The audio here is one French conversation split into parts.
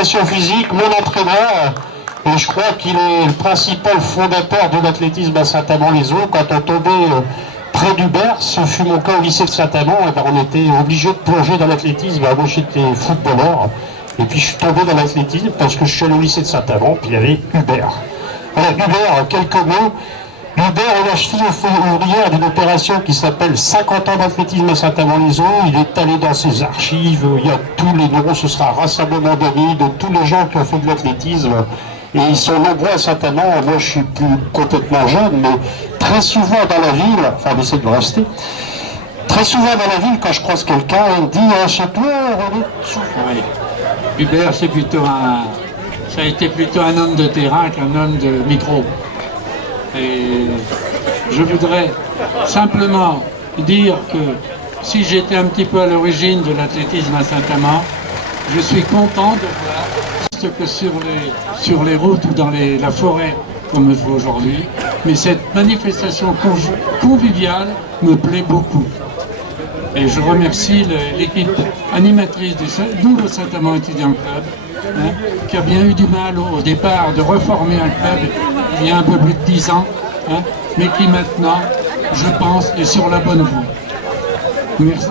l'éducation physique, mon entraîneur, et je crois qu'il est le principal fondateur de l'athlétisme à Saint-Amand-les-Eaux. Quand on tombait près d'Hubert, ce fut mon cas au lycée de Saint-Amand, et ben on était obligé de plonger dans l'athlétisme. Moi j'étais footballeur, et puis je suis tombé dans l'athlétisme parce que je suis allé au lycée de Saint-Amand, puis il y avait Hubert. Voilà, Hubert, quelques mots. Hubert est la cheville ouvrière d'une opération qui s'appelle 50 ans d'athlétisme à Saint-Amand-les-Eaux. Il est allé dans ses archives, il y a tous les noms, ce sera un rassemblement d'amis de tous les gens qui ont fait de l'athlétisme. Et ils sont nombreux à Saint-Amand. Moi je suis plus complètement jeune, mais très souvent dans la ville, enfin on essaie de le rester, très souvent dans la ville quand je croise quelqu'un, on me dit « chez toi, René ?» Oui. Hubert, c'est plutôt ça a été plutôt un homme de terrain qu'un homme de micro. Et je voudrais simplement dire que si j'étais un petit peu à l'origine de l'athlétisme à Saint-Amand, je suis content de voir que sur les routes ou dans la forêt comme je vois aujourd'hui, mais cette manifestation conviviale me plaît beaucoup. Et je remercie l'équipe animatrice du nouveau Saint-Amand Étudiant Club, qui a bien eu du mal au départ de reformer un club il y a un peu plus de 10 ans, mais qui maintenant, je pense, est sur la bonne voie. Merci.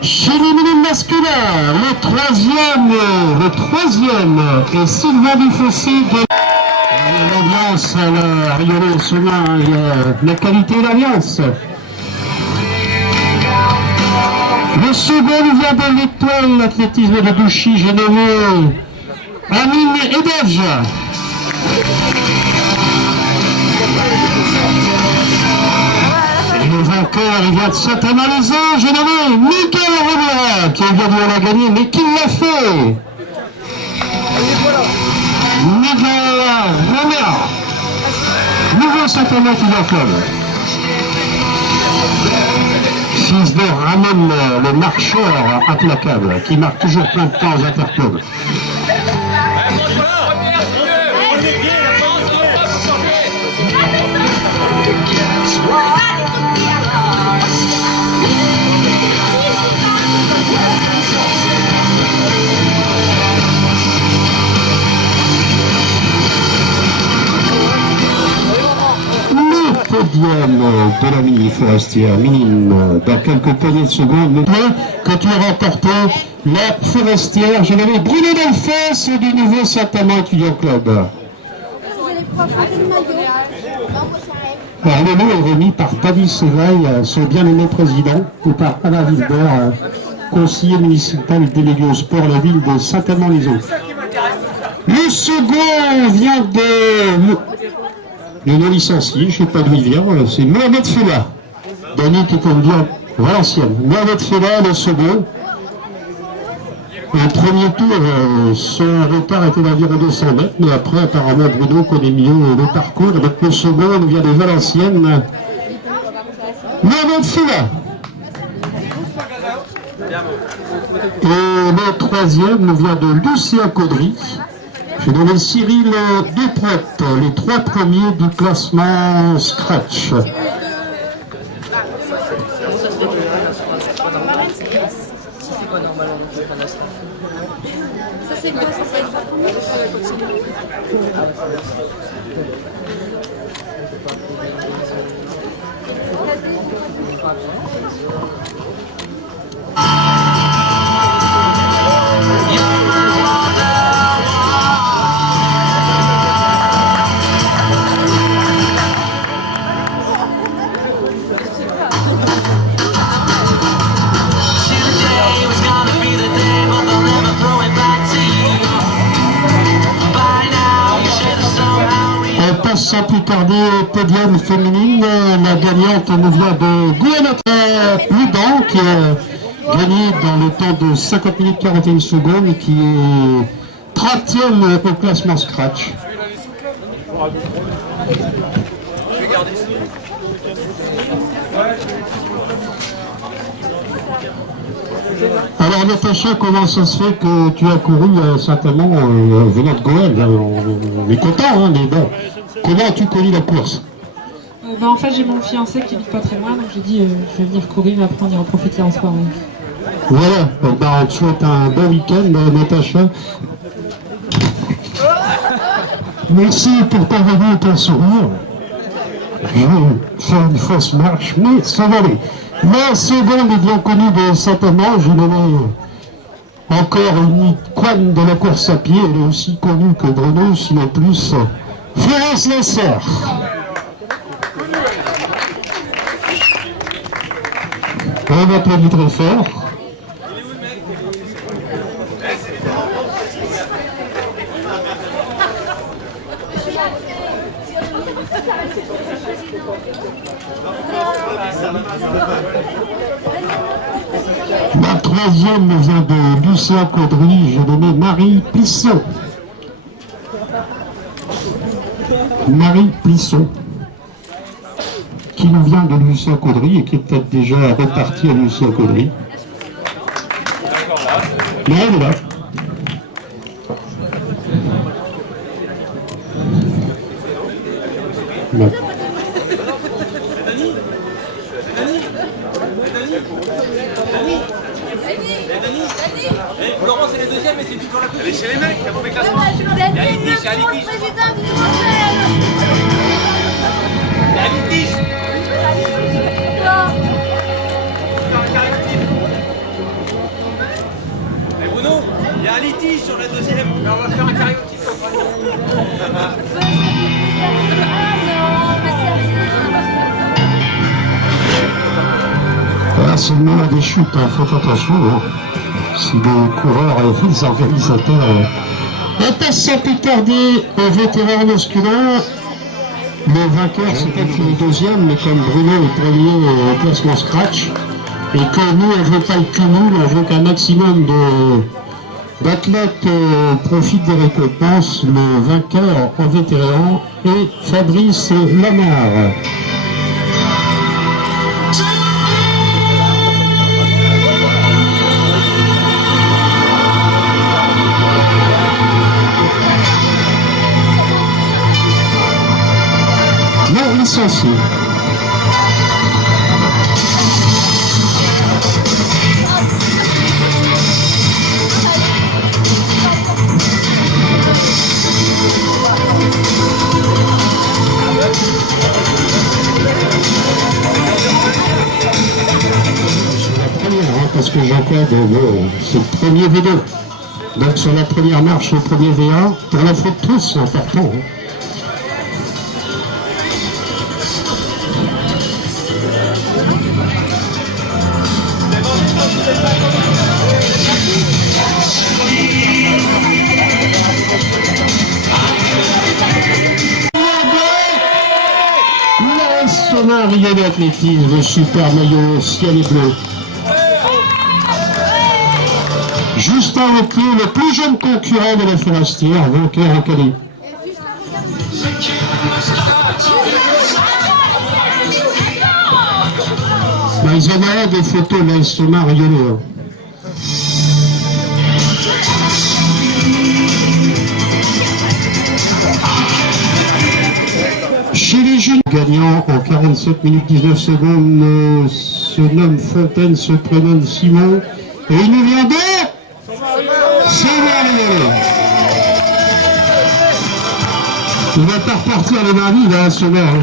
Chez les minimes masculins, le troisième est Sylvain Dufossé. L'ambiance, rigolez, souvent, la qualité et l'alliance. Le second nous vient de l'étoile, l'athlétisme de Douchy, j'ai nommé Amine Edej. Le vainqueur, il vient de Saint-Amand-les-Eaux, j'ai nommé Miguel Romera, qui vient de la gagner, mais qui l'a fait. Miguel Romera, nouveau Saint-Amand Étudiant Club. Fils de Ramon, le marcheur implacable, qui marque toujours plein de temps aux interclubs. Podium de la mini forestière minime dans quelques poignées de secondes que tu as remporté la forestière, je l'avais Bruno Delfos du nouveau Saint-Amand Étudiant Club. Alors, le nom est remis par David Sévaille, son bien-aimé président, ou par Alain Wilbert, conseiller municipal délégué au sport de la ville de Saint-Amand-les-Eaux. Le second vient de... Le non licencié, je ne sais pas d'où il vient, c'est Mohamed Fela. Dany qui compte bien Valenciennes. Mohamed Fela, le second. Au premier tour, son retard était d'environ 200 mètres, mais après, apparemment, Bruno connaît mieux le parcours. Avec le second, nous vient de Valenciennes. Mohamed Fela. Et le troisième nous vient de Lucien Caudry. J'ai nommé Cyril Duprette, les trois premiers du classement Scratch. Sans plus tarder, podium féminine, la gagnante nous vient de Gouanata Ludan, qui a gagné dans le temps de 50 minutes 41 secondes et qui est 30e au classement Scratch. Alors Natacha, comment ça se fait que tu as couru certainement venant de Goël? On est content, hein, mais bon. Comment as-tu connu la course? En fait, j'ai mon fiancé qui vit pas très loin, donc j'ai dit je vais venir courir et après on ira profiter en soirée. Voilà, on te souhaite un bon week-end, Natacha. Merci pour ta venue et ton sourire. Je vais faire une fausse marche, mais ça va aller. La seconde est bien connue de Saint-Amand, je nommais encore une icône de la course à pied, elle est aussi connue que Bruno, sinon plus, Florence Lasserre. On applaudit très fort. La troisième vient de Lucien Caudry, j'ai nommé Marie Plisson. Marie Plisson, qui nous vient de Lucien Caudry et qui est peut-être déjà reparti à Lucien Caudry. Mais elle est là. Non. Laurent c'est le deuxième mais c'est toujours la coupe. Elle est chez les mecs, il y a mauvais classement. Il y a un litige, il y a un litige. Il y a un litige. Mais Bruno, il y a un litige sur la deuxième. Mais on va faire un cariotype. Voilà, c'est le moment des chutes, hein. Faites attention. Hein. Si les coureurs et les organisateurs passent sans plus tarder au vétéran masculin. Le vainqueur, c'est peut-être le deuxième, mais comme Bruno est premier au classement scratch, et que nous, on ne veut pas le cumul, on veut qu'un maximum d'athlètes profitent des récompenses, le vainqueur en vétéran est Fabrice Lamar. Non licencié. Parce que j'encode, c'est le premier V2. Donc sur la première marche, le premier V1, pour la faute de tous, c'est important. Hein. L'AS Rio d'athlétisme, le super maillot ciel et bleu. Justin Leclerc, le plus jeune concurrent de la Forestière, vainqueur en Calais. Ils envoient des photos de l'AS Rio. Chez les jeunes gagnants en 47 minutes 19 secondes, se nomme Fontaine, se prénomme Simon, et il nous vient de... C'est vrai. Il va pas repartir le mardi, là, ce maire.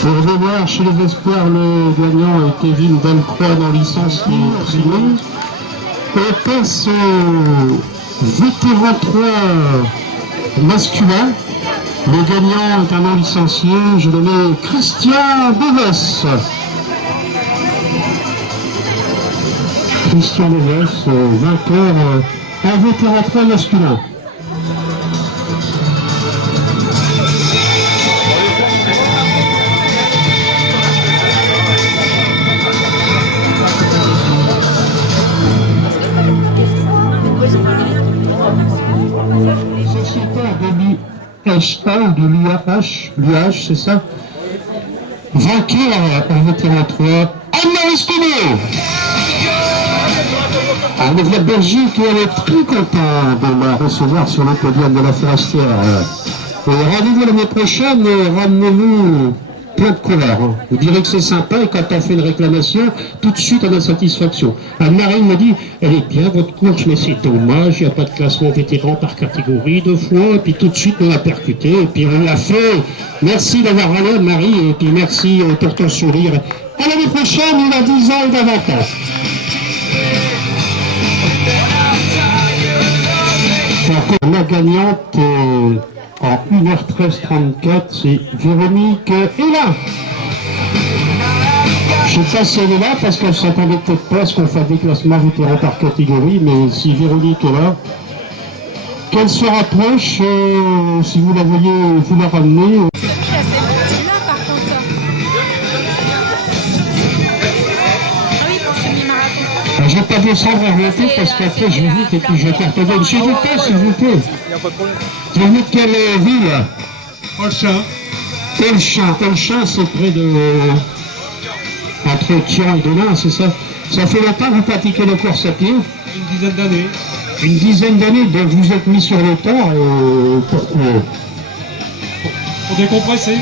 Pour revoir chez les espoirs, le gagnant est Kevin Delcroix dans licence Simon. On passe au vétéran 3 masculin. Le gagnant est un non licencié, je le mets Christian Bevos. Christian Leves, vainqueur en vétéran 3 masculin. Sociétaire de l'IHA ou de l'IAH, c'est ça? Vainqueur en vétéran 3, Anne-Marie Scoumé. On est de la Belgique et elle est très contente de la recevoir sur le podium de la Forestière. Rendez-vous l'année prochaine et ramenez-vous plein de couleurs. Vous direz que c'est sympa et quand on fait une réclamation, tout de suite on a satisfaction. Anne-Marie me dit, elle est bien votre course, mais c'est dommage, il n'y a pas de classement vétéran par catégorie 2 fois, et puis tout de suite on l'a percuté, et puis on l'a fait. Merci d'avoir ramené Anne-Marie, et puis merci pour ton sourire. À l'année prochaine, il a 10 ans et davantage. La gagnante en 1h13.34, c'est Véronique Héla. Je ne sais pas si elle est là parce qu'elle ne s'attendait peut-être pas à ce qu'on fasse des classements vétérans par catégorie, mais si Véronique est là, qu'elle se rapproche, si vous la voyez, vous la ramenez. Je ne vais pas descendre à remonter parce qu'après je vais vite et puis je vais faire tomber. Monsieur Dupin, s'il vous plaît. Vous venez de quelle ville? Olchin. Olchin, c'est près de... entre Thion et Denain, c'est ça? Ça fait longtemps que vous pratiquez la course à pied? Une dizaine d'années. Une dizaine d'années, donc vous êtes mis sur le tard pourquoi? Pour décompresser.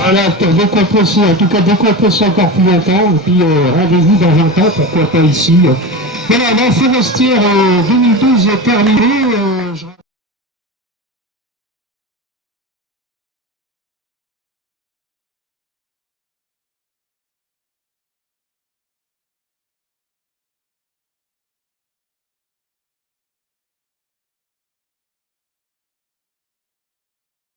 Voilà, pour décompresser, en tout cas décompresser encore plus longtemps, et puis rendez-vous dans 20 ans, pourquoi pas ici. Voilà, la Forestière 2012 est terminée.